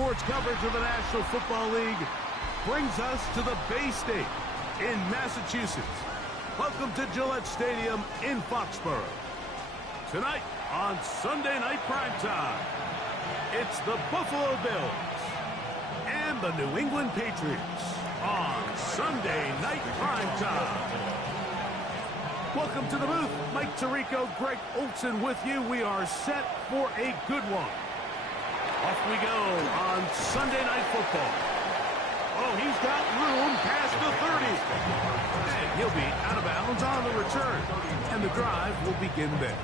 sports coverage of the National Football League brings us to the Bay State in Massachusetts. Welcome to Gillette Stadium in Foxborough. Tonight on Sunday Night Primetime, it's the Buffalo Bills and the New England Patriots on Sunday Night Primetime. Welcome to the booth. Mike Tirico, Greg Olson with you. We are set for a good one. Off we go on Sunday Night Football. Oh, he's got room past the 30. And he'll be out of bounds on the return. And the drive will begin there.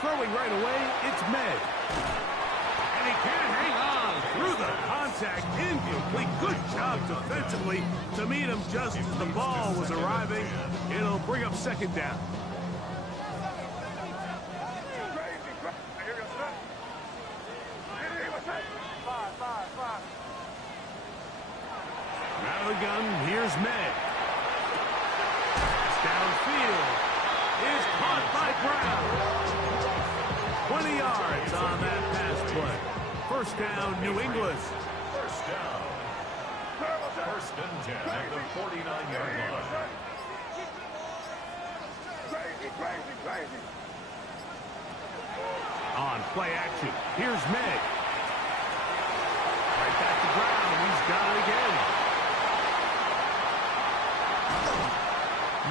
Throwing right away, it's Med. And he can't hang on through the contact. Incomplete. Good job defensively to meet him just as the ball was arriving. It'll bring up second down. Out of the gun, here's Med. Downfield is caught by Brown. 20 yards on that pass play. First down, New England. First down. First and 10 at the 49-yard line. On play action, here's Meg. Right back to Brown. He's got it again.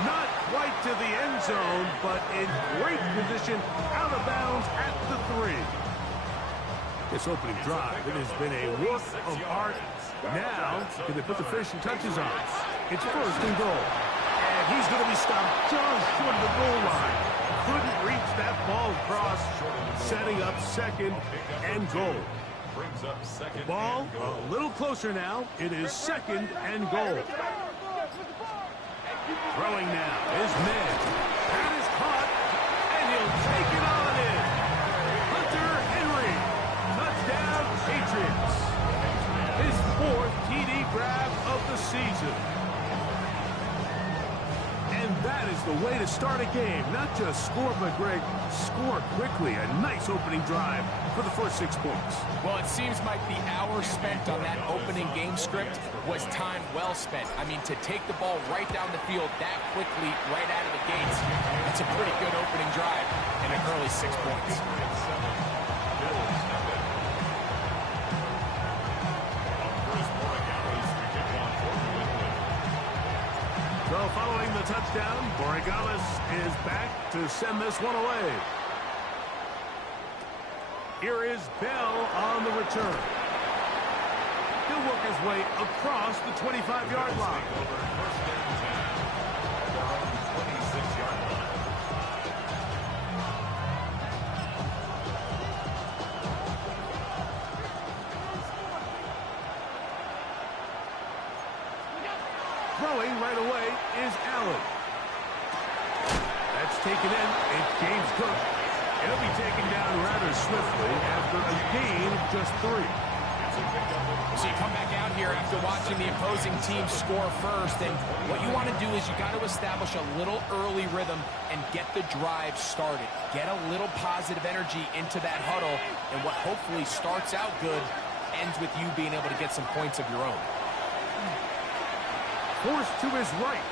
Not quite to the end zone, but in great position, out of bounds at the 3. This opening drive, it has been a work of art. Now, can they put the finishing touches on? It's first and goal. And he's going to be stopped just short of the goal line. Couldn't reach that ball across, setting up second and goal. Ball a little closer now. It is second and goal. Throwing now is Med. That is caught, and he'll take it on in. Hunter Henry, touchdown Patriots. His 4th TD grab of the season. And that is the way to start a game. Not just score, but Greg, score quickly. A nice opening drive for the first 6 points. Well, it seems like the hour spent on that opening game script was time well spent. I mean, to take the ball right down the field that quickly, right out of the gates, that's a pretty good opening drive and an early 6 points. So following the touchdown, Borregales is back to send this one away. Here is Bell on the return. He'll work his way across the 25-yard line. Throwing right away is Allen. That's taken in. It's James Cook. It'll be taken down rather swiftly after a gain of just 3. So you come back out here after watching the opposing team score first, and what you want to do is you got to establish a little early rhythm and get the drive started. Get a little positive energy into that huddle, and what hopefully starts out good ends with you being able to get some points of your own. Forced to his right.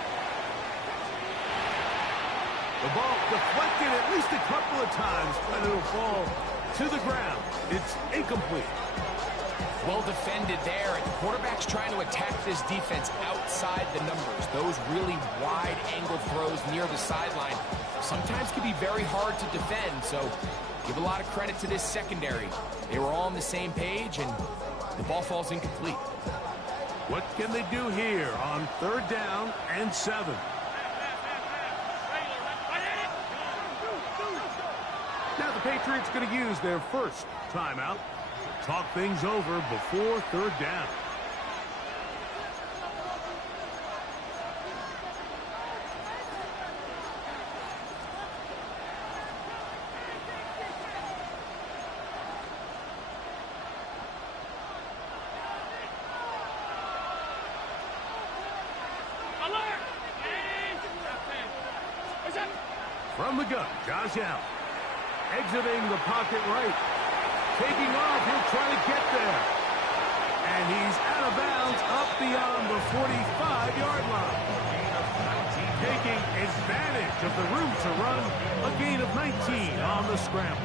The ball deflected at least a couple of times, and it'll fall to the ground. It's incomplete. Well defended there, and the quarterback's trying to attack this defense outside the numbers. Those really wide angle throws near the sideline sometimes can be very hard to defend, so give a lot of credit to this secondary. They were all on the same page, and the ball falls incomplete. What can they do here on 3rd down and 7? Now the Patriots going to use their first timeout. Talk things over before 3rd down. From the gun, Josh Allen. Exiting the pocket right. Taking off, he'll try to get there. And he's out of bounds up beyond the 45-yard line. Taking advantage of the room to run, a gain of 19 on the scramble.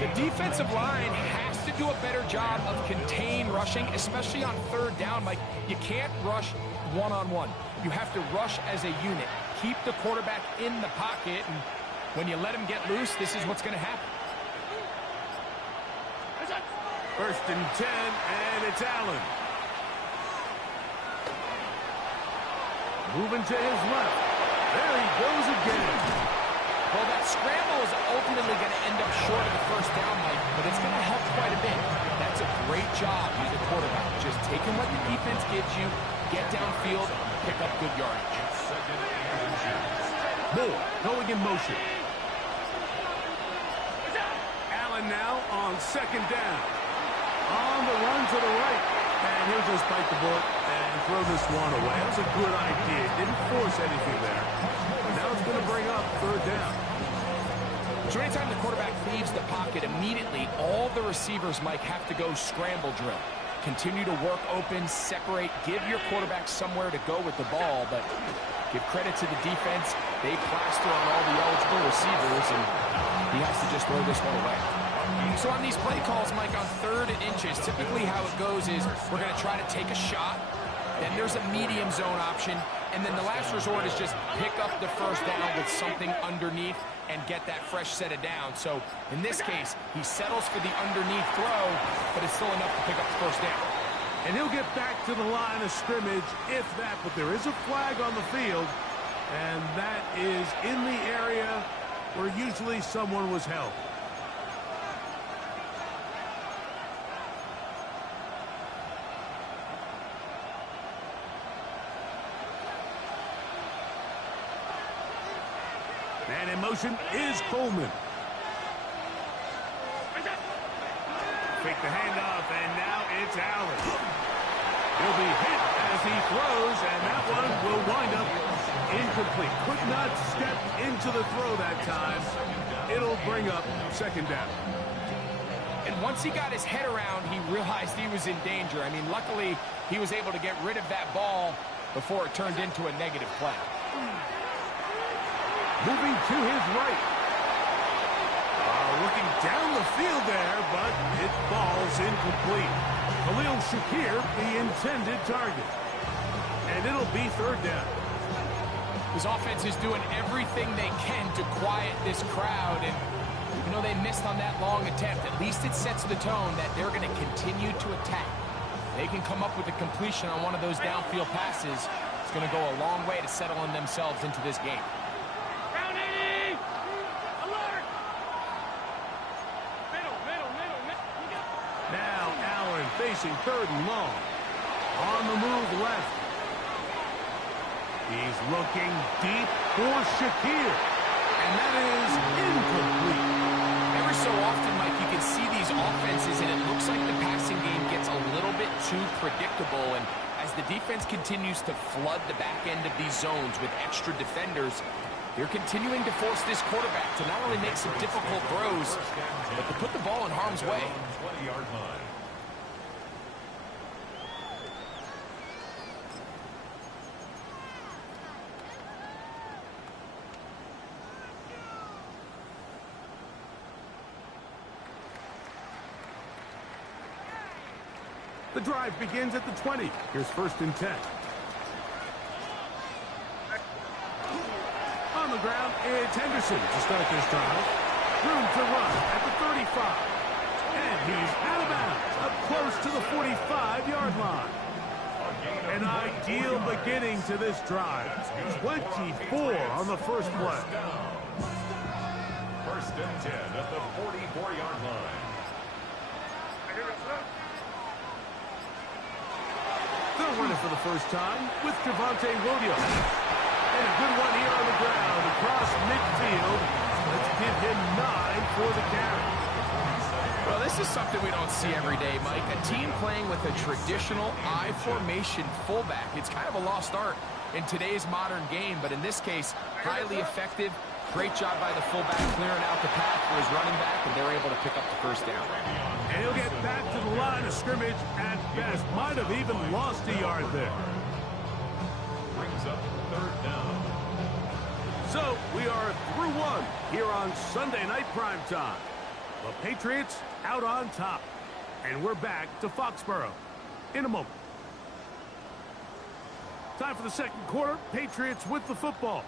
The defensive line has to do a better job of contain rushing, especially on third down. Like, you can't rush one-on-one. You have to rush as a unit. Keep the quarterback in the pocket, and when you let him get loose, this is what's going to happen. First and 10, and it's Allen. Moving to his left. There he goes again. Well, that scramble is ultimately going to end up short of the first down, Mike, but it's going to help quite a bit. That's a great job by the quarterback. Just taking what the defense gives you, get downfield, pick up good yardage. Moore going in motion. Allen now on second down. On the run to the right. And he'll just bite the bullet and throw this one away. That was a good idea. Didn't force anything there. But now it's going to bring up third down. So anytime the quarterback leaves the pocket, immediately all the receivers, Mike, have to go scramble drill. Continue to work open, separate, give your quarterback somewhere to go with the ball, but give credit to the defense. They plaster on all the eligible receivers, and he has to just throw this one away. So on these play calls, Mike, on 3rd and inches, typically how it goes is we're going to try to take a shot, then there's a medium zone option, and then the last resort is just pick up the first down with something underneath and get that fresh set of down. So in this case, he settles for the underneath throw, but it's still enough to pick up the first down. And he'll get back to the line of scrimmage, if that, but there is a flag on the field, and that is in the area where usually someone was held. And in motion is Coleman. Fake the handoff, and now it's Allen. He'll be hit as he throws, and that one will wind up incomplete. Could not step into the throw that time. It'll bring up second down. And once he got his head around, he realized he was in danger. I mean, luckily, he was able to get rid of that ball before it turned into a negative play. Moving to his right. Looking down the field there, but it falls incomplete. Khalil Shakir, the intended target. And it'll be third down. His offense is doing everything they can to quiet this crowd, and even though they missed on that long attempt, at least it sets the tone that they're going to continue to attack. They can come up with a completion on one of those downfield passes. It's going to go a long way to settling themselves into this game. Now Allen facing 3rd and long. On the move left. He's looking deep for Shakir. And that is incomplete. Every so often, Mike, you can see these offenses, and it looks like the passing game gets a little bit too predictable. And as the defense continues to flood the back end of these zones with extra defenders, they're continuing to force this quarterback to not only make some difficult throws, but to put the ball in harm's way. 20-yard line. The drive begins at the 20. Here's 1st and 10. On the ground, it's Henderson to start this drive. Room to run at the 35. And he's out of bounds, up close to the 45-yard line. An ideal beginning to this drive. 24 on the first play. 1st and 10 at the 44-yard line. They're running for the first time with Javonte Williams. And a good one here on the ground across midfield. Let's give him 9 for the carry. Well, this is something we don't see every day, Mike. A team playing with a traditional I formation fullback. It's kind of a lost art in today's modern game, but in this case, highly effective, Great job by the fullback clearing out the path for his running back, and they're able to pick up the first down. And he'll get back to the line of scrimmage at best. Might have even lost a yard there. Brings up third down. So we are through one here on Sunday Night Primetime. The Patriots out on top. And we're back to Foxborough in a moment. Time for the second quarter. Patriots with the football.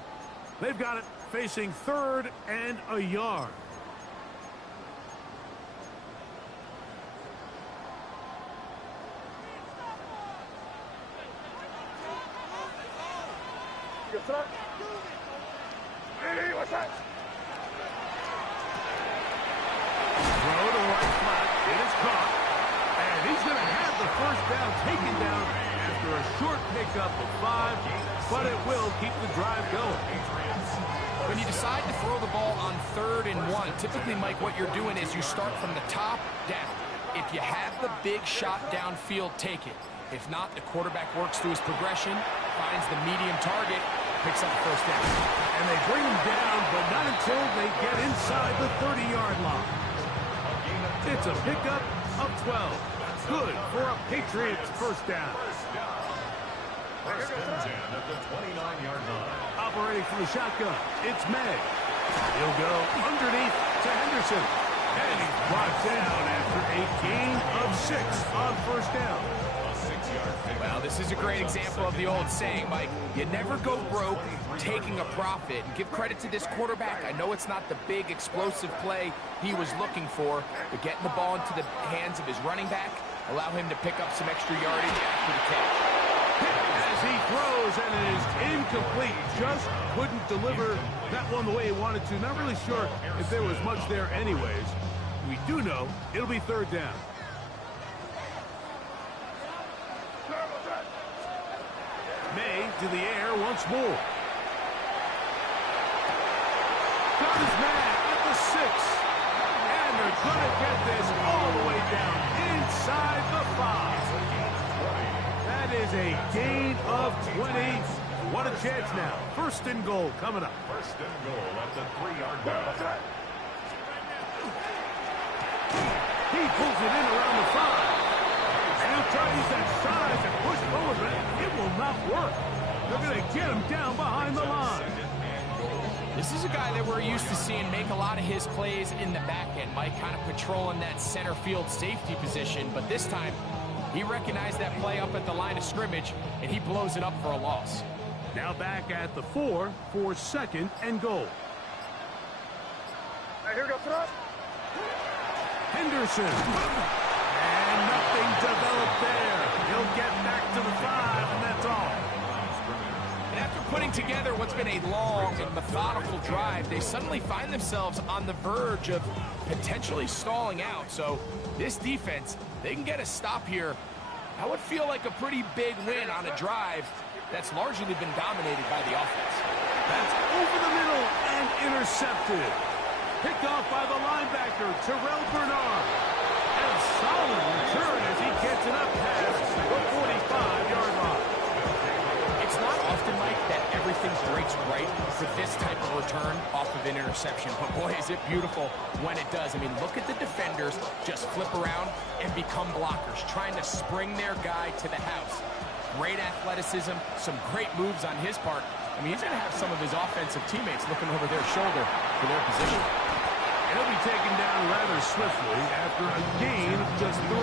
They've got it facing third and a yard. Taken down after a short pickup of 5, but it will keep the drive going. When you decide to throw the ball on 3rd and 1, typically, Mike, what you're doing is you start from the top down. If you have the big shot downfield, take it. If not, the quarterback works through his progression, finds the medium target, picks up the first down. And they bring him down, but not until they get inside the 30-yard line. It's a pickup of 12. Good for a Patriots first down. First and 10 at the 29-yard line. Operating from the shotgun, it's May. He'll go underneath to Henderson. And he's brought down after a gain of 6 on first down. A 6-yard pickup. Well, this is a great example of the old saying, Mike. You never go broke taking a profit. And give credit to this quarterback. I know it's not the big explosive play he was looking for, but getting the ball into the hands of his running back, allow him to pick up some extra yardage after the catch. As he throws, and it is incomplete. Just couldn't deliver that one the way he wanted to. Not really sure if there was much there anyways. We do know it'll be third down. May to the air once more. Got his man at the 6. And they're going to get this all the way down inside the 5. That is a gain of 20. What a chance now. First and goal coming up. First and goal at the 3-yard line. He pulls it in around the 5. And he'll try to use that size and push forward, but it will not work. They're going to get him down behind the line. This is a guy that we're used to seeing make a lot of his plays in the back end, Mike, kind of patrolling that center field safety position. But this time, he recognized that play up at the line of scrimmage, and he blows it up for a loss. Now back at the 4 for second and goal. Here we go, throw. Henderson. And nothing developed there. He'll get back to the 5, and that's all. And after putting together what's been a long and methodical drive, they suddenly find themselves on the verge of potentially stalling out. So this defense, they can get a stop here. That would feel like a pretty big win on a drive that's largely been dominated by the offense. That's over the middle and intercepted. Picked off by the linebacker, Terrell Bernard. And solid return as he gets it up past the 45-yard line. It's not often, Mike, that everything breaks right for this type of return off of an interception. But boy, is it beautiful when it does. I mean, look at the defenders just flip around and become blockers, trying to spring their guy to the house. Great athleticism, some great moves on his part. I mean, he's going to have some of his offensive teammates looking over their shoulder for their position. And he'll be taken down rather swiftly after a gain of just 3. 4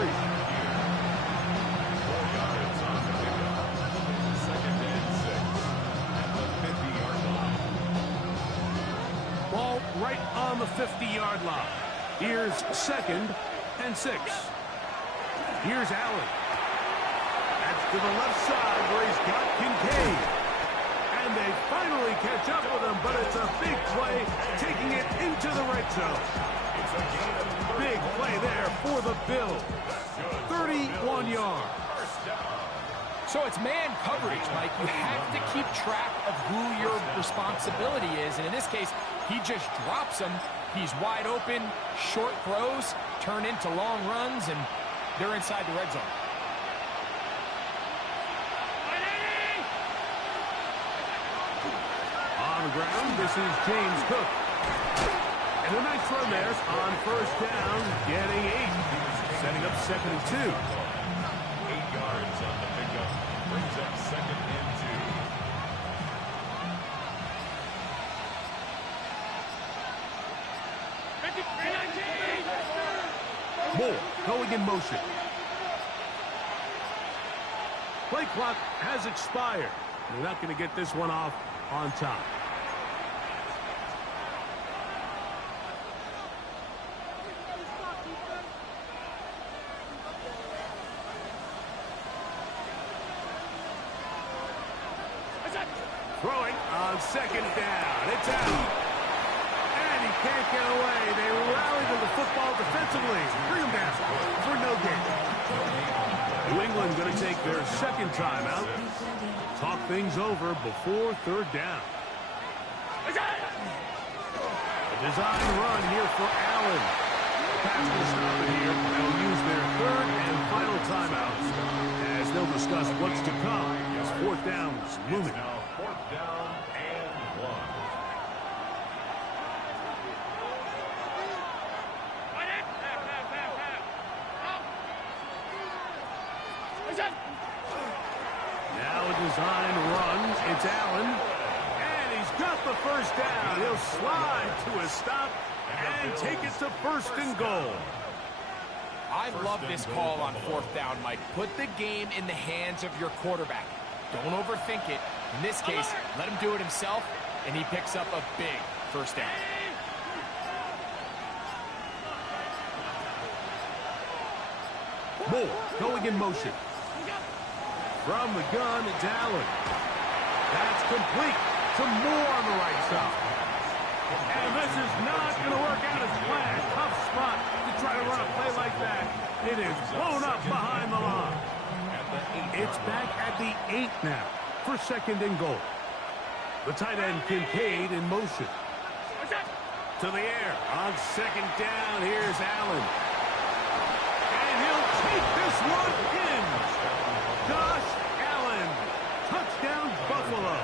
yards on the pickup. Second and 6 at the 50-yard line. Ball right on the 50-yard line. Here's second and 6. Here's Allen. That's to the left side where he's got Kincaid. And they finally catch up with him, but it's a big play, taking it into the red zone. Big play there for the Bills. 31 yards. So it's man coverage, Mike. You have to keep track of who your responsibility is. And in this case, he just drops him. He's wide open. Short throws turn into long runs, and they're inside the red zone. On the ground, this is James Cook. And a nice run there on first down, getting 8. Setting up 2nd and 2. 8 yards on the pickup. Brings up 2nd and 2. Moore going in motion. Play clock has expired. They're not going to get this one off on time. Throwing on 2nd down. It's out. And he can't get away. They rally to the football defensively. Bring him down for no gain. New England going to take their 2nd timeout. Talk things over before 3rd down. A design run here for Allen. Pass will stop it here. They'll use their 3rd and final timeout as they'll discuss what's to come as 4th down is looming. Now 4th down and 1. Now a design run. It's Allen. And he's got the 1st down. He'll slide to a stop and take it to 1st and goal. I love this call on 4th down, Mike. Put the game in the hands of your quarterback. Don't overthink it. In this case, let him do it himself, and he picks up a big 1st down. Moore going in motion. From the gun, it's Allen. That's complete to Moore on the right side. And this is not going to work out as planned. Tough spot to try to run a play like that. It is blown up behind the line. It's back at the 8 now for 2nd and goal. The tight end Kincaid in motion. To the air on 2nd down. Here's Allen. And he'll take this one in. Josh Allen. Touchdown Buffalo.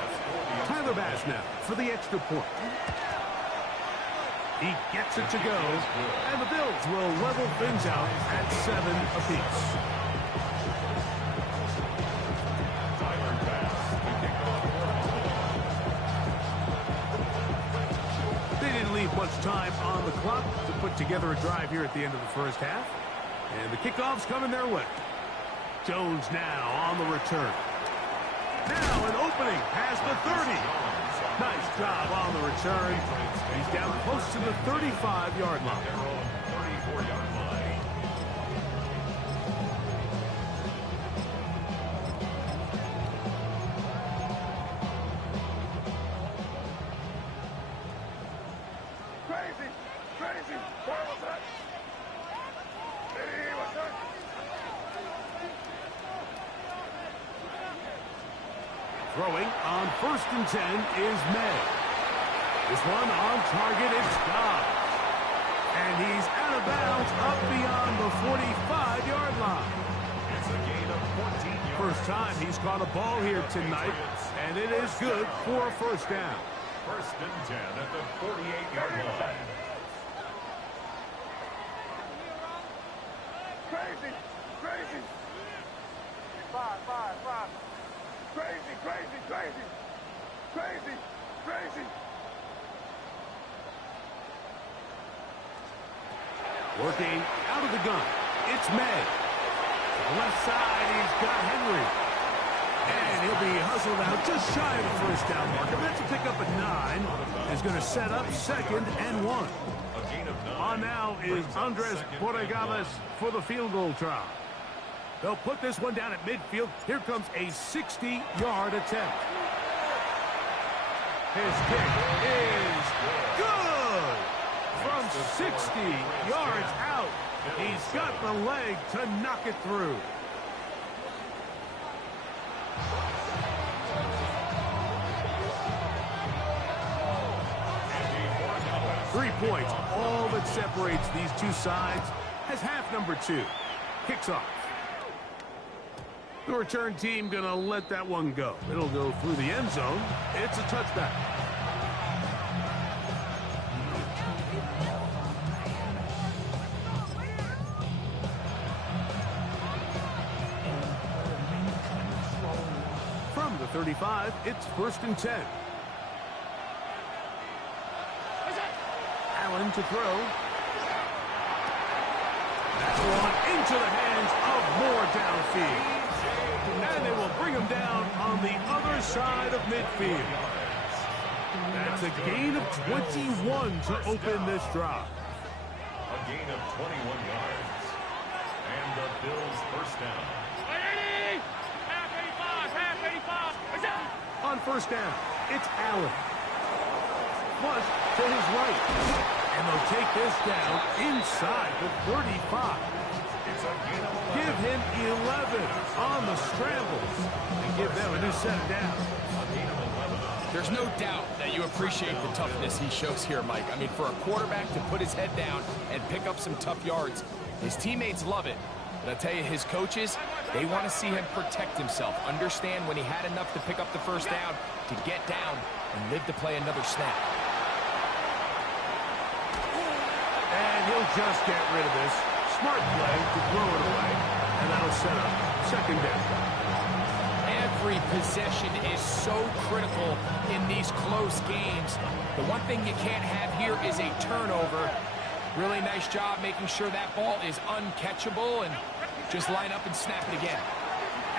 Tyler Bass now for the extra point. He gets it to go. And the Bills will level things out at 7 apiece. Much time on the clock to put together a drive here at the end of the 1st half. And the kickoff's coming their way. Jones now on the return. Now an opening past the 30. Nice job on the return. He's down close to the 35-yard line. 34-yard line. Throwing on 1st and 10 is May. This one on target is Scott. And he's out of bounds up beyond the 45-yard line. It's a gain of 14 yards. First time he's caught a ball here tonight, and it is good for a 1st down. 1st and 10 at the 48-yard line. Crazy. Five. Crazy. Working out of the gun. It's May. To the left side, he's got Henry. And he'll be hustled out just shy of the 1st down marker. That's a pickup at 9. Is going to set up 2nd and 1. A gain of 9. On now is Andres Borregales for the field goal try. They'll put this one down at midfield. Here comes a 60-yard attempt. His kick is good. From 60 yards out, he's got the leg to knock it through. Three points, all that separates these two sides, as half number 2 kicks off. The return team going to let that one go. It'll go through the end zone. It's a touchback. the 35, it's 1st and 10. Allen to throw. That one into the hands of Moore downfield. And they will bring him down on the other side of midfield. That's a gain of 21 to open this drive. A gain of 21 yards. And the Bills first down. On first down, it's Allen. Flush to his right. And they'll take this down inside the 35. Give him 11 on the scrambles. And give them a new set of downs. There's no doubt that you appreciate the toughness he shows here, Mike. I mean, for a quarterback to put his head down and pick up some tough yards, his teammates love it. But I tell you, his coaches, they want to see him protect himself, understand when he had enough to pick up the first down, to get down and live to play another snap. And he'll just get rid of this. Smart play to throw it away. And that'll set up 2nd down. Every possession is so critical in these close games. The one thing you can't have here is a turnover. Really nice job making sure that ball is uncatchable, and just line up and snap it again.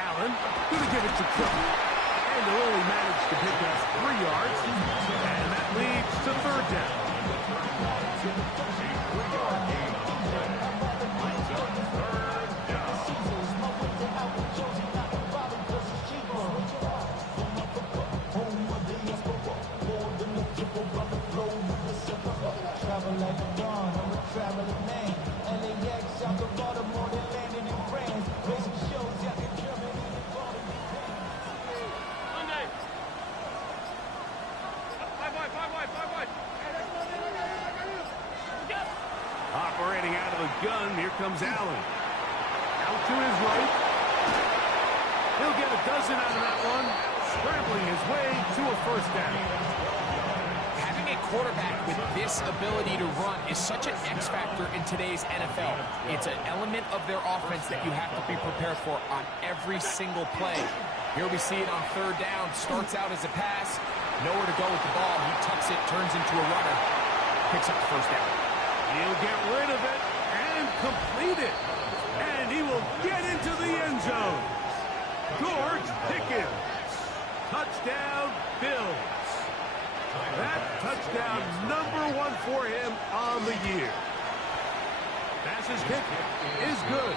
Allen going to give it to Cook. And they'll only manage to pick up 3 yards. And that leads to 3rd down. Operating out of the gun, here comes Allen. Out to his right. He'll get a dozen out of that one, scrambling his way to a 1st down. Having a quarterback with this ability to run is such an X factor in today's NFL. It's an element of their offense that you have to be prepared for on every single play. Here we see it on 3rd down. Starts out as a pass. Nowhere to go with the ball. He tucks it, turns into a runner. Picks up the 1st down. He'll get rid of it and complete it. And he will get into the end zone. George Pickens. Touchdown, Bills. That touchdown #1 for him on the year. Pass's kick is good.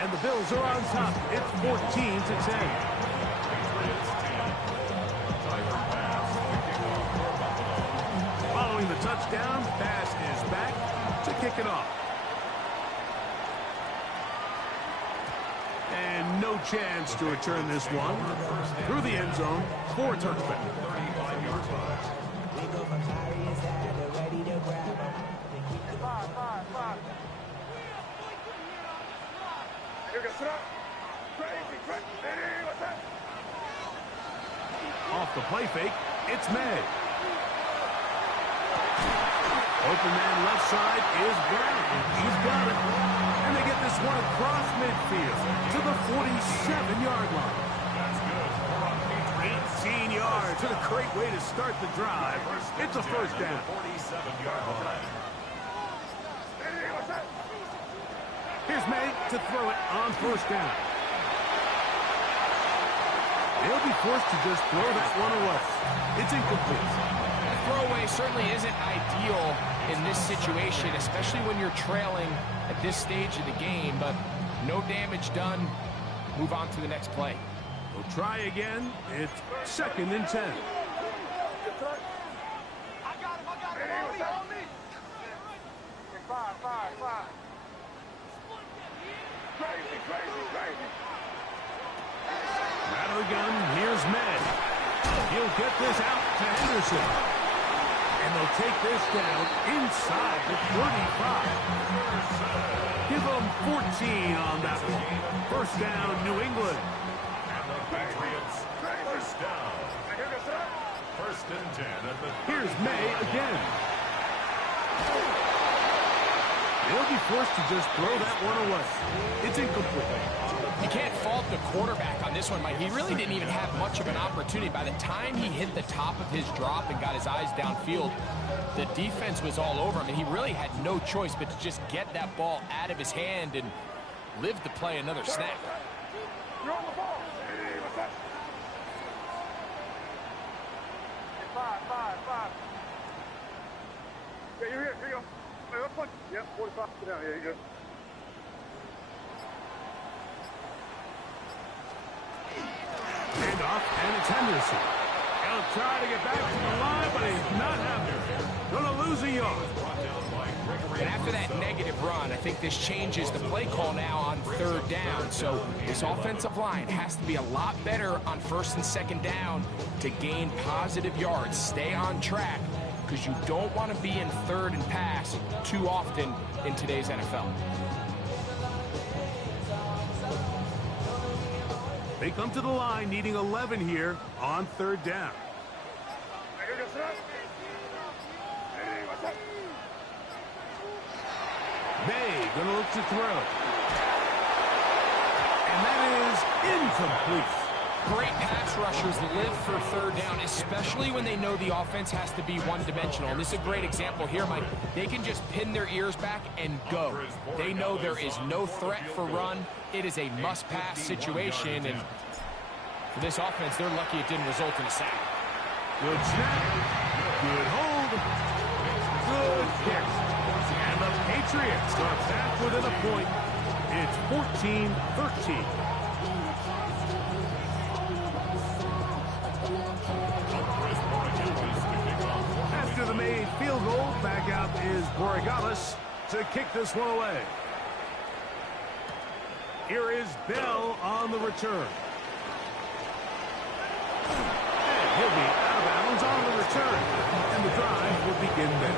And the Bills are on top. It's 14-10. Following the touchdown, pass is back to kick it off. And no chance to return this one. Through the end zone for a touchback. Off the play fake, it's May. Open man left side is Brown. He's got it. And they get this one across midfield to the 47-yard line. 18 yards and a great way to start the drive. It's a 1st down. 47-yard line. Here's May to throw it on 1st down. They'll be forced to just throw that one away. It's incomplete. The throwaway certainly isn't ideal in this situation, especially when you're trailing at this stage of the game, but no damage done. Move on to the next play. We'll try again. It's 2nd and 10. Out of the gun, here's May. He'll get this out to Henderson. And they'll take this down inside the 35. Give them 14 on that one. 1st down, New England. And the Patriots, 1st down. 1st and 10 at the 30. Here's May again. They'll be forced to just throw that one away. It's incomplete. You can't fault the quarterback on this one, Mike. He really didn't even have much of an opportunity. By the time he hit the top of his drop and got his eyes downfield, the defense was all over him, and he really had no choice but to just get that ball out of his hand and live to play another snap. You're on the ball. Hey, what's that? Five. Yeah, you're here. Here you go. Hey, let's punch. Yep, 45. Sit down. Yeah, you go. Hand off, and it's Henderson. He'll try to get back to the line, but he's not having it. Gonna lose a yard. And after that negative run, I think this changes the play call now on 3rd down. So this offensive line has to be a lot better on 1st and 2nd down to gain positive yards. Stay on track, because you don't want to be in 3rd and pass too often in today's NFL. They come to the line needing 11 here on 3rd down. Hey, here you go, sit down. Hey, what's that? May gonna look to throw. And that is incomplete. Great pass rushers live for 3rd down, especially when they know the offense has to be one-dimensional. And this is a great example here, Mike. They can just pin their ears back and go. They know there is no threat for run. It is a must-pass situation, and for this offense, they're lucky it didn't result in a sack. Good snap. Good hold. Good kick. And the Patriots are back within a point. It's 14-13. After the made field goal, back out is Borregales to kick this one away. Here is Bell on the return. And he'll be out of bounds on the return. And the drive will begin then.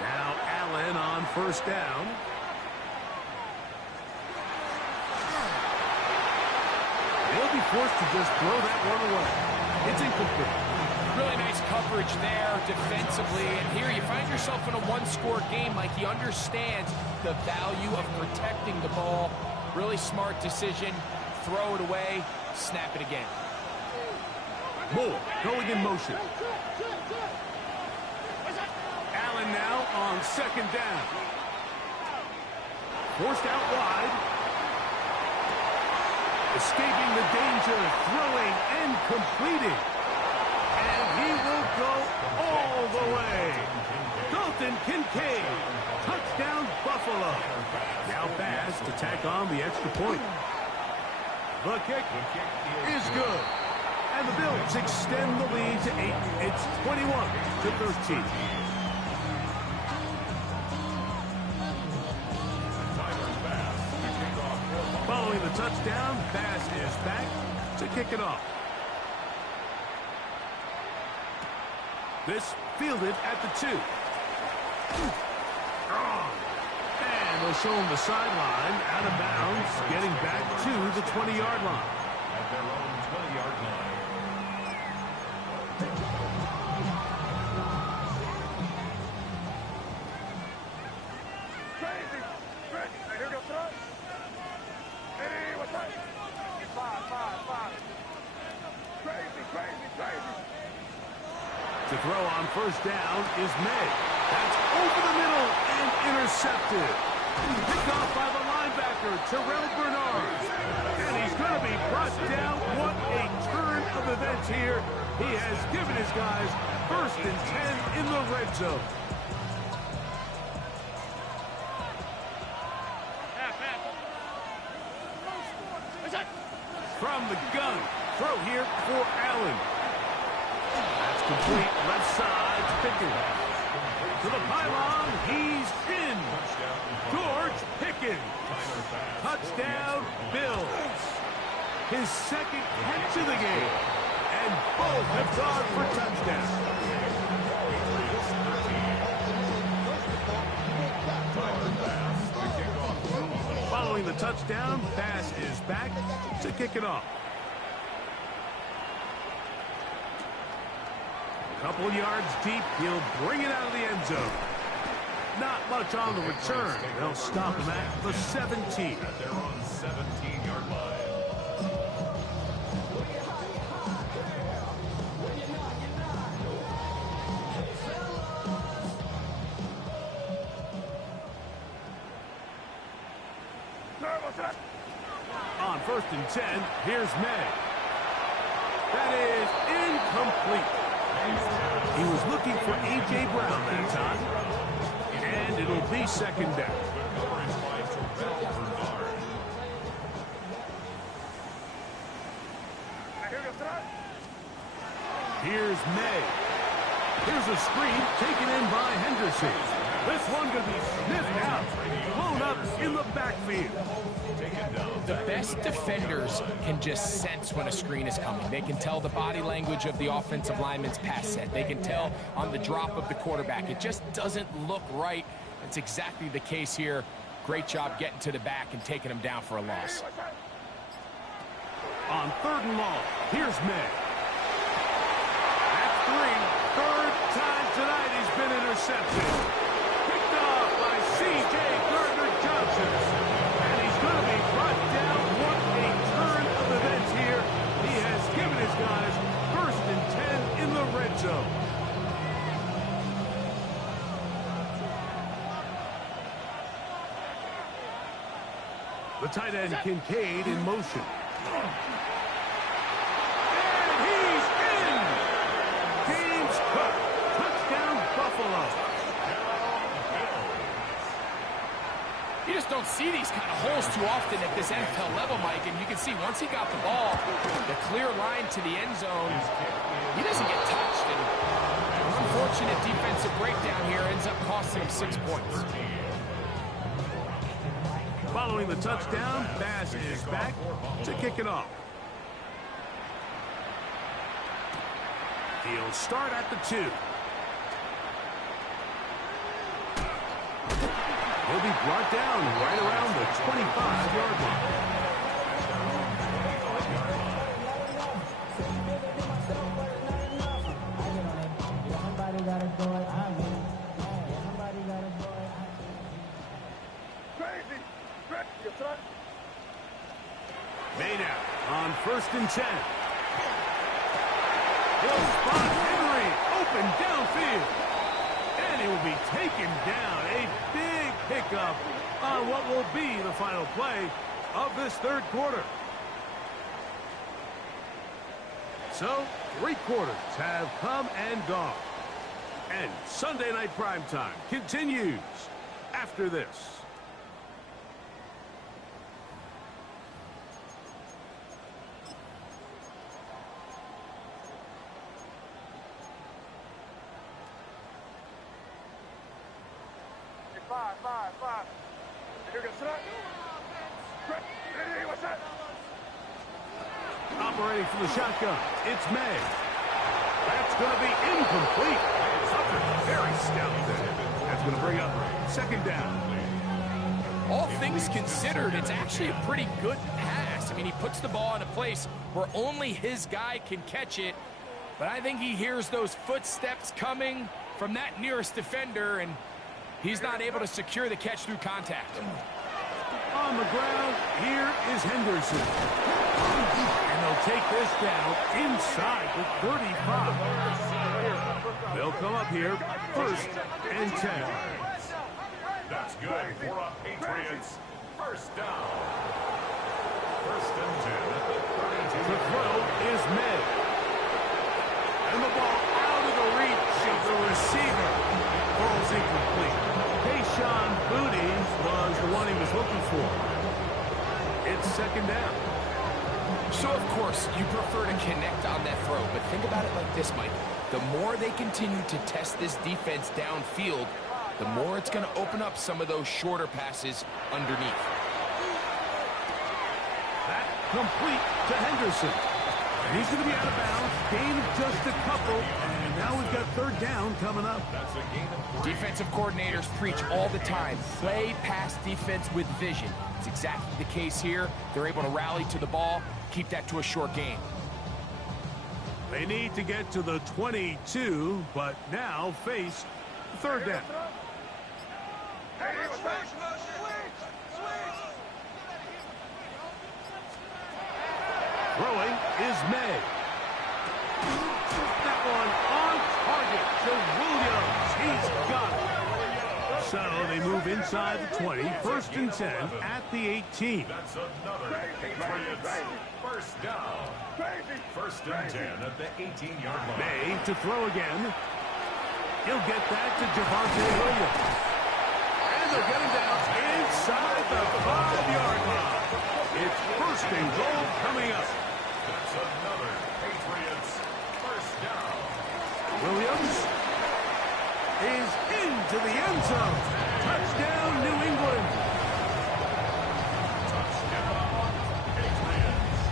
Now Allen on 1st down. They'll be forced to just throw that one away. It's incomplete. Really nice coverage there defensively. And here you find yourself in a one-score game. Like, he understands the value of protecting the ball. Really smart decision. Throw it away. Snap it again. Moore going in motion. Allen now on 2nd down. Forced out wide. Escaping the danger, throwing and completing. And he will go all the way. Dalton Kincaid. Touchdown Buffalo. Now pass to tack on the extra point. The kick is good. And the Bills extend the lead to 8. It's 21-13. Following the touchdown, Bass is back to kick it off. This fielded at the 2. And they'll show him the sideline, out of bounds, getting back to the 20-yard line. At their own 20-yard line. Crazy. Hey, here you go, sit down. Hey, what's that? Five. Crazy. To throw on 1st down is May. That's over the middle and intercepted. Picked off by the linebacker, Terrell Bernard. And he's going to be brought down. What a turn of events here. He has given his guys 1st and 10 in the red zone. From the gun, throw here for Allen. That's complete, left side, Pickens. To the pylon, he's in. George Pickens. Touchdown, Bills. His 2nd catch of the game. And both have gone for touchdowns. the touchdown, pass is back to kick it off. A couple yards deep, he'll bring it out of the end zone. Not much on the return. They'll stop him at the 17. They're on 17-yard line. On 1st and 10, here's May. That is incomplete. He was looking for A.J. Brown that time. And it'll be second down. Here's May. Here's a screen taken in by Henderson. This one going to be sniffed out. Blown up in the backfield. The best defenders can just sense when a screen is coming. They can tell the body language of the offensive lineman's pass set. They can tell on the drop of the quarterback. It just doesn't look right. That's exactly the case here. Great job getting to the back and taking him down for a loss. On 3rd and long, here's May. At 3, third time tonight he's been intercepted. Picked off by C.J. Gardner-Johnson. And he's going to be brought down. What a turn of events here. He has given his guys 1st and 10 in the red zone. The tight end Kincaid in motion. And he's in! Game's cut. Touchdown Buffalo. You just don't see these kind of holes too often at this NFL level, Mike. And you can see once he got the ball, the clear line to the end zone, he doesn't get touched. And an unfortunate defensive breakdown here ends up costing him 6 points. Following the touchdown, Bass is back to kick it off. He'll start at the 2. He'll be brought down right around the 25-yard line. Made out on 1st and 10. He'll spot Henry open downfield. And he will be taken down. A big pickup on what will be the final play of this 3rd quarter. So, 3 quarters have come and gone. And Sunday Night Primetime continues after this. Five. Operating from the shotgun, it's May. That's going to be incomplete. Tucker, very stout there. That's going to bring up 2nd down. All things considered, it's actually a pretty good pass. I mean, he puts the ball in a place where only his guy can catch it. But I think he hears those footsteps coming from that nearest defender, and he's not able to secure the catch through contact. On the ground, here is Henderson. And they'll take this down inside the 35. They'll come up here 1st and 10. That's good for a Patriots 1st down. 1st and 10 at the 32. The throw is May. And the ball out of the reach of the receiver. Ball's incomplete. Kayshon Boutte was the one he was looking for. It's 2nd down. So, of course, you prefer to connect on that throw, but think about it like this, Mike. The more they continue to test this defense downfield, the more it's going to open up some of those shorter passes underneath. That complete to Henderson. And he's going to be out of bounds. Gain of just a couple. And now we've got third down coming up. That's a gain of 3. Defensive coordinators preach all the time, play pass defense with vision. It's exactly the case here. They're able to rally to the ball, keep that to a short gain. They need to get to the 22, but now face third down. Throwing is May. That one on target to Williams. He's got it. So they move inside the 20. First and 10 at the 18. That's another Patriots first down. First and 10 at the 18-yard line. May to throw again. He'll get that to Javonte Williams. And they'll get him down inside the 5-yard line. It's first and goal coming up. That's another Patriots first down. Williams is into the end zone. Touchdown, New England. Touchdown, Patriots.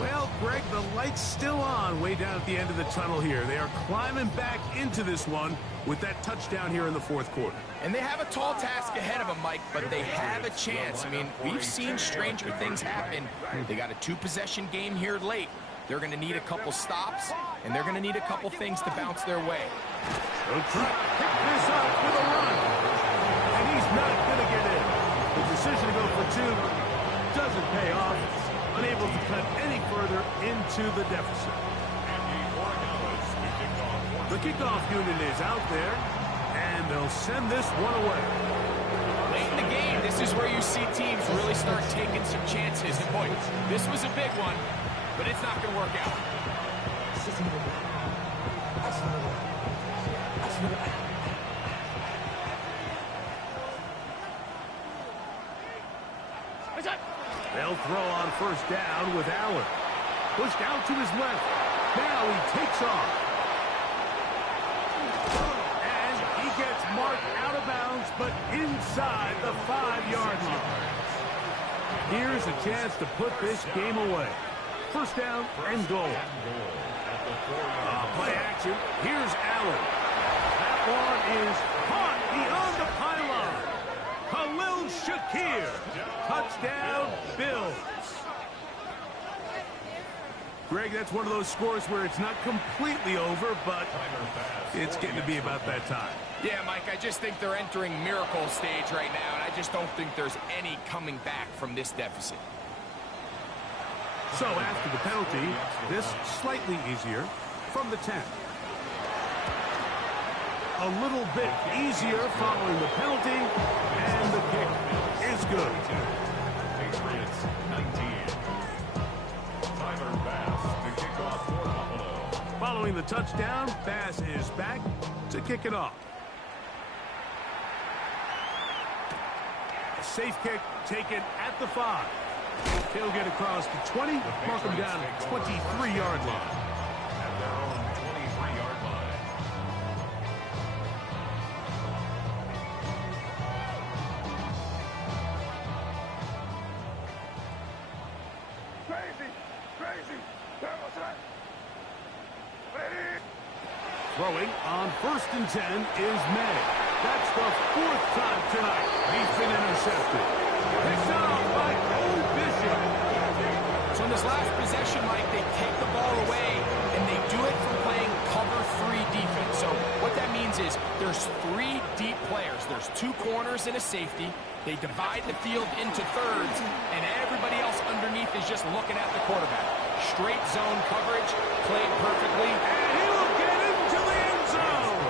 Well, Greg, the light's still on way down at the end of the tunnel here. They are climbing back into this one with that touchdown here in the fourth quarter. And they have a tall task ahead of them, Mike, but they have a chance. I mean, we've seen stranger things happen. They got a 2-possession game here late. They're going to need a couple stops, and they're going to need a couple things to bounce their way. They'll try to pick this up with a run. And he's not going to get in. The decision to go for 2 doesn't pay off. Unable to cut any further into the deficit. The kickoff unit is out there, and they'll send this one away. Late in the game, this is where you see teams really start taking some chances. And boy, this was a big one, but it's not going to work out. They'll throw on first down with Allen. Pushed out to his left. Now he takes off. And he gets marked out of bounds, but inside the 5-yard line. Here's a chance to put this game away. First down and goal. Play action. Here's Allen. That one is caught beyond the pylon. Khalil Shakir. Touchdown, Bills. Greg, that's one of those scores where it's not completely over, but it's getting to be about that time. Yeah, Mike, I just think they're entering miracle stage right now, and I just don't think there's any coming back from this deficit. So after the penalty, this slightly easier from the 10. A little bit easier following the penalty, and the kick is good. Patriots 19. Tyler Bass to kick off for Buffalo. Following the touchdown, Bass is back to kick it off. A safe kick taken at the 5. He'll get across the 20, mark him down at the 23-yard line. At their own 23-yard line. Throwing on first and 10 is May. That's the 4th time tonight he's been intercepted. Picked off by Cole Bishop. So in this last possession, Mike, they take the ball away, and they do it from playing cover 3 defense. So what that means is there's 3 deep players. There's 2 corners and a safety. They divide the field into thirds, and everybody else underneath is just looking at the quarterback. Straight zone coverage, played perfectly. And he will get into the end zone.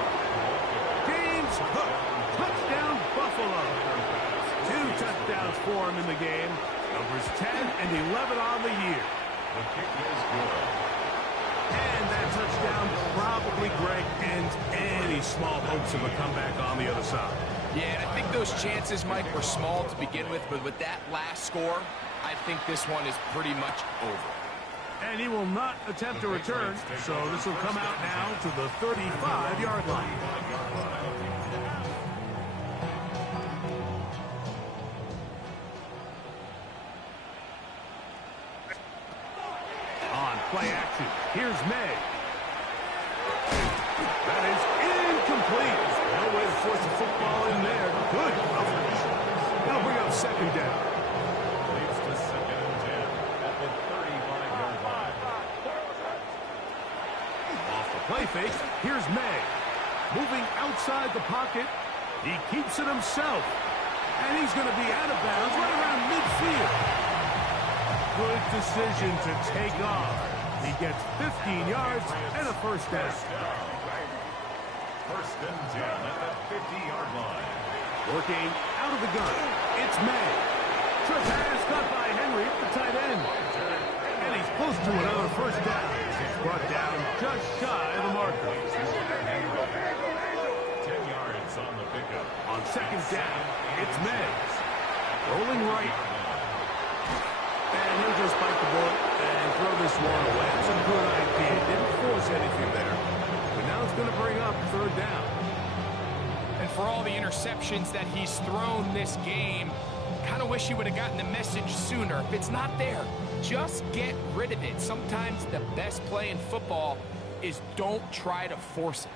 James Cook, touchdown Buffalo. 2 touchdowns for him in the game. Numbers 10 and 11 on the year. The kick is good. And that touchdown probably, Greg, ends any small hopes of a comeback on the other side. Yeah, and I think those chances, Mike, were small to begin with, but with that last score, I think this one is pretty much over. And he will not attempt to return, so this will come out now to the 35-yard line. play action. Here's May. That is incomplete. No way to force the football in there. Good coverage. Now bring up second down. Leads to 2nd and 10 at the 35-yard line. Off the play fake, here's May. Moving outside the pocket. He keeps it himself. And he's going to be out of bounds right around midfield. Good decision to take off. He gets 15 yards and a first down. 1st and 10 at the 50-yard line. Working out of the gun, it's May. Short pass caught by Henry, the tight end. And he's close to another first down. He's brought down just shy of the marker. 10 yards on the pickup. On second down, it's May. Rolling right. And he'll just bite the bullet and throw this one away. That's a good idea. Didn't force anything there. But now it's going to bring up third down. And for all the interceptions that he's thrown this game, kind of wish he would have gotten the message sooner. If it's not there, just get rid of it. Sometimes the best play in football is don't try to force it.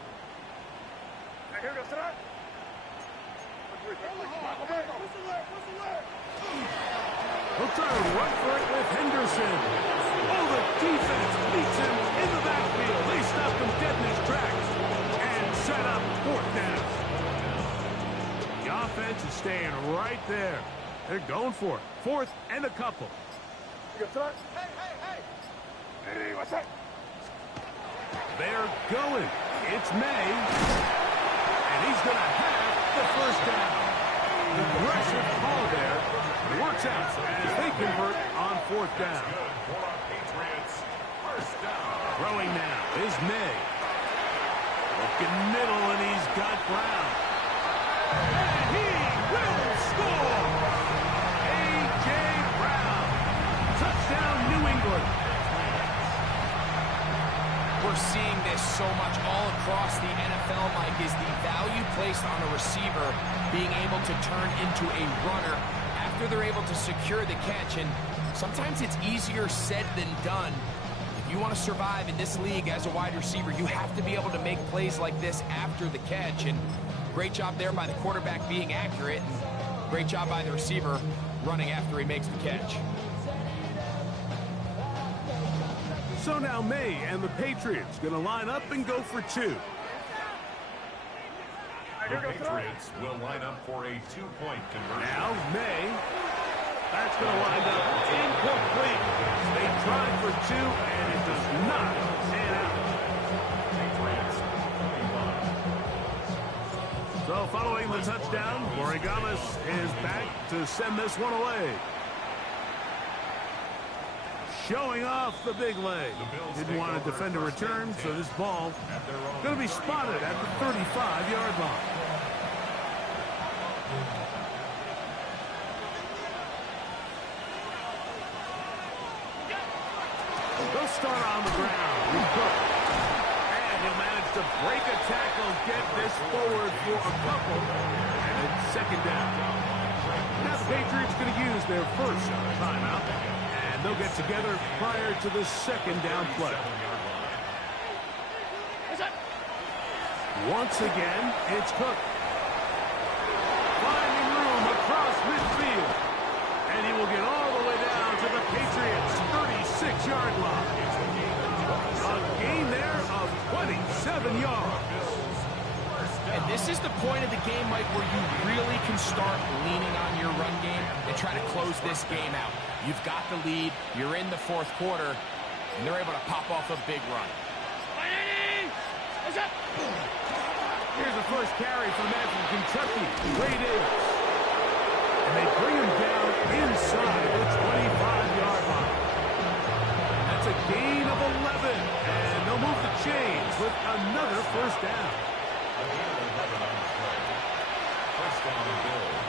He'll try to run for it with Henderson. Oh, the defense meets him in the backfield. They stopped him dead in his tracks and set up fourth down. The offense is staying right there. They're going for it. Fourth and a couple. They're going. It's May. And he's going to have the first down. The aggressive call there works out as they convert on fourth down. Good for our Patriots. First down. Throwing now is May. Looking middle, and he's got Brown. And he will score! A.J. Brown. Touchdown, New England. We're seeing this so much all across the NFL, Mike, is the value placed on a receiver being able to turn into a runner after they're able to secure the catch. And sometimes it's easier said than done. If you want to survive in this league as a wide receiver, you have to be able to make plays like this after the catch. And great job there by the quarterback being accurate, and great job by the receiver running after he makes the catch. So now May and the Patriots going to line up and go for two. The Patriots will line up for a 2-point conversion. Now May. That's going to wind up incomplete. They tried for two, and it does not pan out. Patriots 21. So following the touchdown, Borregamas is back to send this one away. Showing off the big leg. Didn't want to defend a return, so this ball going to be spotted at the 35-yard line. They'll start on the ground with Cook. And he'll manage to break a tackle, get this forward for a couple, and it's second down. Now the Patriots going to use their first timeout. They'll get together prior to the second down play. Once again, it's Cook. Finding room across midfield. And he will get all the way down to the Patriots' 36-yard line. A gain there of 27 yards. And this is the point of the game, Mike, where you really can start leaning on your run game and try to close this game out. You've got the lead, you're in the fourth quarter, and they're able to pop off a big run. Here's the first carry for the man from Kentucky, Ray Davis. And they bring him down inside the 25-yard line. That's a gain of 11, and they'll move the chains with another first down. First down and goal.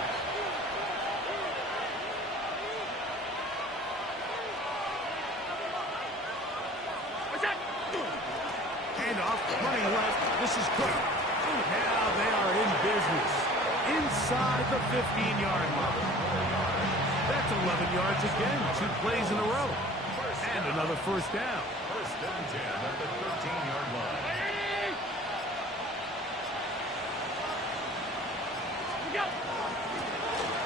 Handoff, running left. This is Cook. Now they are in business. Inside the 15-yard line. That's 11 yards again. 2 plays in a row. And another first down. and 10 at the 13-yard line.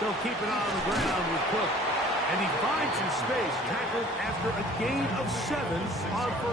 They'll keep it on the ground with Cook. And he finds some space, tackled after a gain of 7 on first.